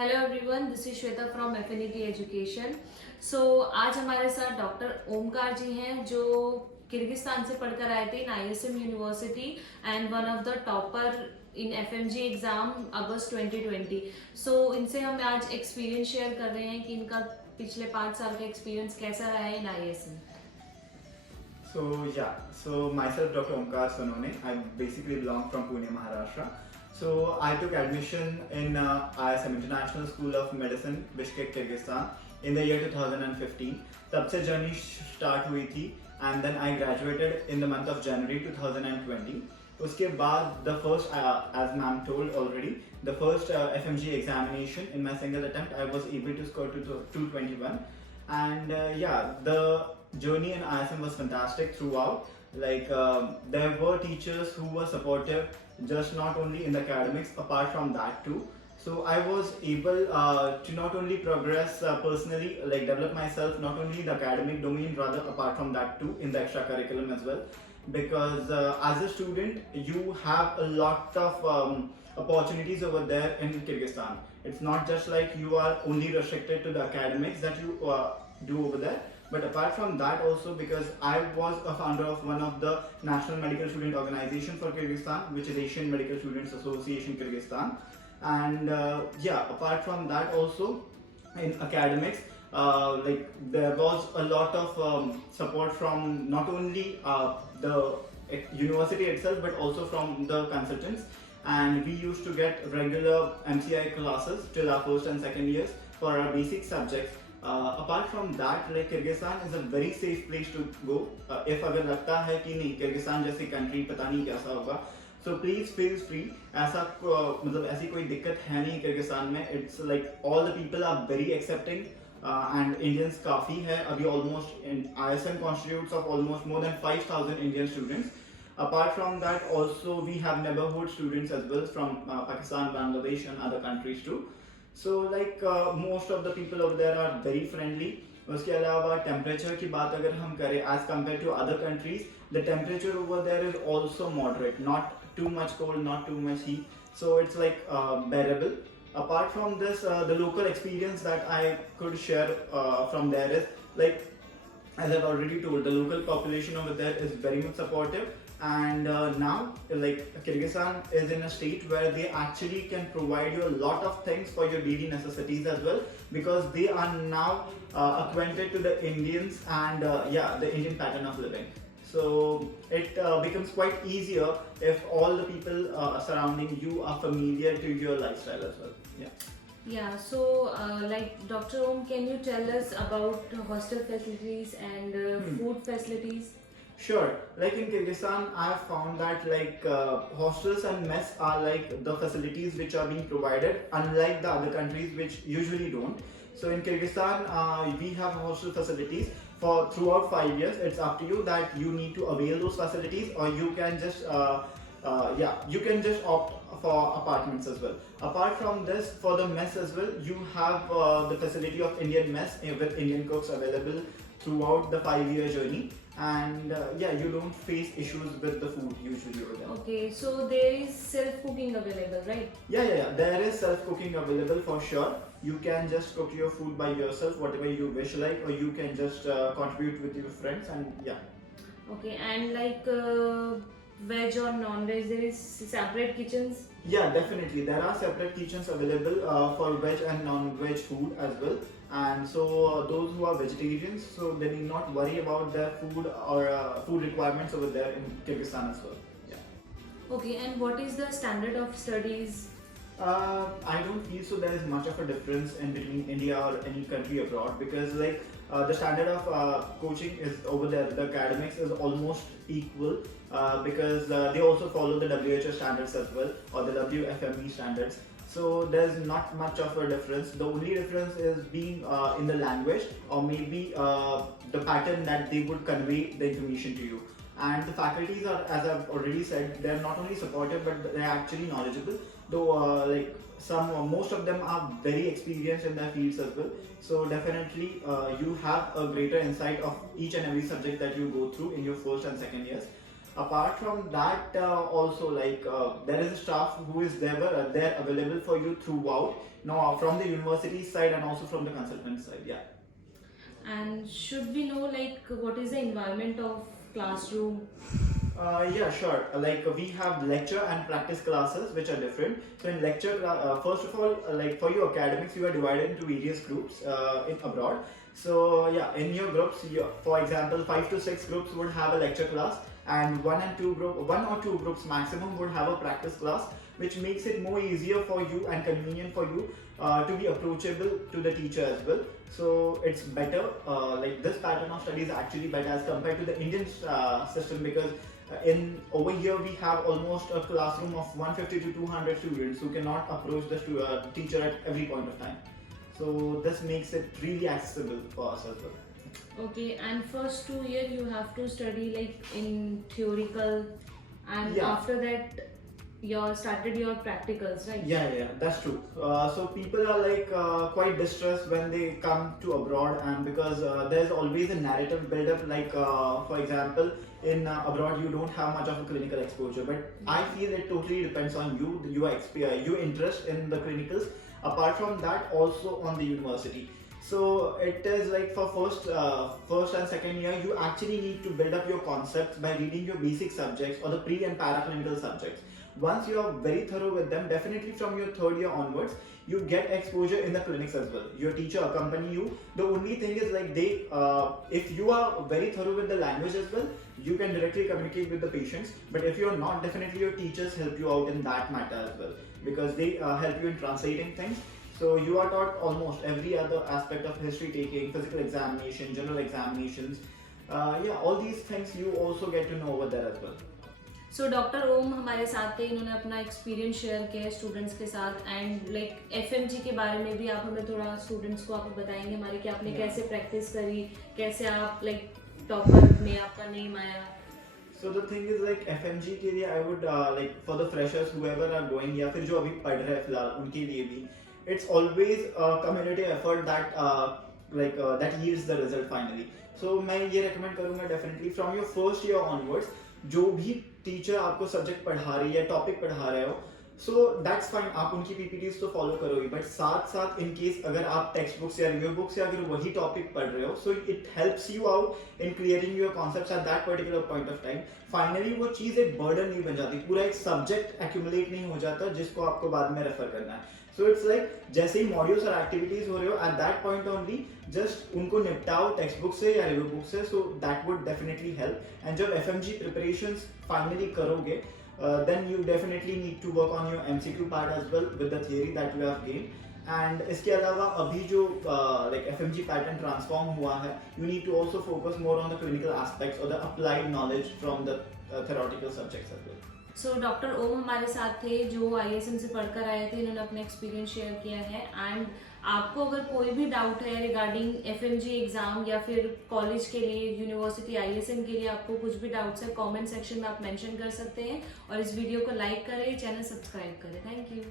Hello everyone, this is Shweta from Affinity Education. So आज हमारे साथ डॉक्टर ओमकार जी हैं जो किर्गिस्तान से पढ़कर आए थे in ISM university and one of the topper in FMG exam August 2020। So इनसे हम आज एक्सपीरियंस शेयर कर रहे हैं कि इनका पिछले 5 साल का एक्सपीरियंस कैसा रहा है इन ISM. So myself, Dr. Omkar Sonone. I basically belong from Pune, Maharashtra. So I took admission in ISM International School of Medicine, Bishkek, Kyrgyzstan in the year 2015. तब से जर्नी स्टार्ट हुई थी and then I graduated in the month of January 2020. उसके बाद the first, as ma'am told already, the first FMG examination in my single attempt, I was able to score to 221. And the journey in ISM was fantastic throughout. There were teachers who were supportive, just not only in the academics, apart from that too. So I was able to not only progress personally, like develop myself not only in the academic domain, rather apart from that too in the extra curriculum as well. Because as a student, you have a lot of opportunities over there in Kyrgyzstan. It's not just like you are only restricted to the academics that you do over there. But apart from that also, because I was a founder of one of the National Medical Student Organization for Kyrgyzstan, which is Asian Medical Students Association Kyrgyzstan. And apart from that also, in academics, there was a lot of support from not only the university itself, but also from the consultants. And we used to get regular MCI classes till our first and second years for our basic subjects. Apart from that, like Kyrgyzstan is a very safe place to go. If अगर लगता है कि नहीं Kyrgyzstan जैसी country पता नहीं कैसा होगा, so please feel free. ऐसा मतलब ऐसी कोई दिक्कत है नहीं किर्गिस्तान में. It's like all the people are very accepting and Indians काफ़ी है. अभी almost in ISM constitutes of almost more than 5,000 Indian students. Apart from that, also we have neighborhood students as well from Pakistan, Bangladesh, and other countries too. So most of the people over there are very friendly. उसके अलावा temperature की बात अगर हम करें as compared to other countries, the temperature over there is also moderate, not too much cold, not too much heat, so it's like bearable. Apart from this, the local experience that I could share from there is like, as I've already told, the local population over there is very much supportive. And now, like Kyrgyzstan is in a state where they actually can provide you a lot of things for your daily necessities as well, because they are now acquainted to the Indians and the Indian pattern of living. So it becomes quite easier if all the people surrounding you are familiar to your lifestyle as well. Yeah, so like Dr. Om, can you tell us about hostel facilities and food facilities? Sure. Like in Kyrgyzstan, I have found that hostels and mess are like the facilities which are being provided, unlike the other countries which usually don't. So in Kyrgyzstan, we have hostel facilities for throughout 5 years. It's up to you that you need to avail those facilities, or you can just opt for apartments as well. Apart from this, for the mess as well, you have the facility of Indian mess with Indian cooks available throughout the 5-year journey. And you don't face issues with the food usually over there. Okay, so there is self-cooking available, right? Yeah. There is self-cooking available for sure. You can just cook your food by yourself, whatever you wish like, or you can just contribute with your friends and Okay, and like veg or non-veg, there is separate kitchens? Yeah, definitely. There are separate kitchens available for veg and non-veg food as well. And so those who are vegetarians, so they need not worry about their food or food requirements over there in Kyrgyzstan as well. Okay, and what is the standard of studies? I don't feel so there is much of a difference in between India or any country abroad, because the standard of coaching is over there, the academics is almost equal, because they also follow the WHO standards as well, or the WFME standards. So there's not much of a difference. The only difference is being in the language, or maybe the pattern that they would convey the information to you. And the faculties are, as I've already said, they're not only supportive but they're actually knowledgeable. Though most of them are very experienced in their fields as well. So definitely you have a greater insight of each and every subject that you go through in your first and second years. Apart from that, also like there is a staff who is there available for you throughout. Now from the university side and also from the consultant side. Yeah. And should we know like what is the environment of classroom? Yeah, sure. Like we have lecture and practice classes which are different. So in first of all, like for your academics, you are divided into various groups in abroad. So yeah, in your groups, for example, 5 to 6 groups would have a lecture class, and one or two groups maximum would have a practice class, which makes it more easier for you and convenient for you to be approachable to the teacher as well. So it's better. Like this pattern of study is actually better as compared to the Indian system, because in over here we have almost a classroom of 150 to 200 students who cannot approach the teacher at every point of time. So this makes it really accessible for us as well. Okay, and first 2 year you have to study like in theoretical, and Yeah. after that you started your practicals, right? Yeah, that's true. So people are like quite distressed when they come to abroad, and because there's always a narrative build up. Like for example, in abroad you don't have much of a clinical exposure, but I feel it totally depends on you, your interest in the clinicals. Apart from that, also on the university. So it is like for first and second year, you actually need to build up your concepts by reading your basic subjects or the pre and paraclinical subjects. Once you are very thorough with them, definitely from your third year onwards, you get exposure in the clinics as well. Your teacher accompany you. The only thing is like if you are very thorough with the language as well, you can directly communicate with the patients. But if you are not, definitely your teachers help you out in that matter as well, because they help you in translating things. So you are taught almost every other aspect of history taking, physical examination, general examinations. Yeah, all these things you also get to know over there as well. So doctor Om हमारे साथ थे, इन्होंने अपना experience share किया है students के साथ, and like FMG के बारे में भी आप हमें थोड़ा स्टूडेंट्स को आप बताएंगे हमारे कि आपने कैसे प्रैक्टिस करी, कैसे आप लाइक टॉपर में आपका नेम आया. So the thing is like FMG के लिए I would like for the freshers whoever are going, या फिर जो अभी पढ़ रहे हैं फिलहाल उनके लिए भी, it's always a community effort that yields the result finally. So मैं ये recommend करूँगा definitely from your first year onwards, जो भी टीचर आपको सब्जेक्ट पढ़ा रही है, टॉपिक पढ़ा रहे हो, सो दैट्स फाइन, आप उनकी पीपीटीज तो फॉलो करोगे, बट साथ साथ इन केस अगर आप टेक्स्ट बुक्स या रिव्यू बुक से अगर वही टॉपिक पढ़ रहे हो, so it helps you out in clearing your concepts at that particular point of time. Finally वो चीज़ एक बर्डन नहीं बन जाती, पूरा एक सब्जेक्ट एक्यूमुलेट नहीं हो जाता जिसको आपको बाद में रेफर करना है. सो इट्स लाइक जैसे ही मॉड्यूल्स और एक्टिविटीज हो रहे हो, at that point only just उनको निपटाओ टेक्स्ट बुक से या रिव्यू बुक से, so that would definitely help. And जब एफएमजी प्रिपरेशंस फाइनली करोगे, then you definitely need to work on your MCQ part as well with the theory that you have gained. And इसके अलावा अभी जो like FMG pattern transform हुआ है, you need to also focus more on the clinical aspects or the applied knowledge from the theoretical subjects as well. So doctor Om हमारे साथ थे जो ISM से पढ़कर आए थे, इन्होंने अपना एक्सपीरियंस शेयर किया है. एंड आपको अगर कोई भी डाउट है रिगार्डिंग FMG एग्जाम या फिर कॉलेज के लिए, यूनिवर्सिटी ISM के लिए आपको कुछ भी डाउट्स है, कमेंट सेक्शन में आप मेंशन कर सकते हैं. और इस वीडियो को लाइक करें, चैनल सब्सक्राइब करें. Thank you.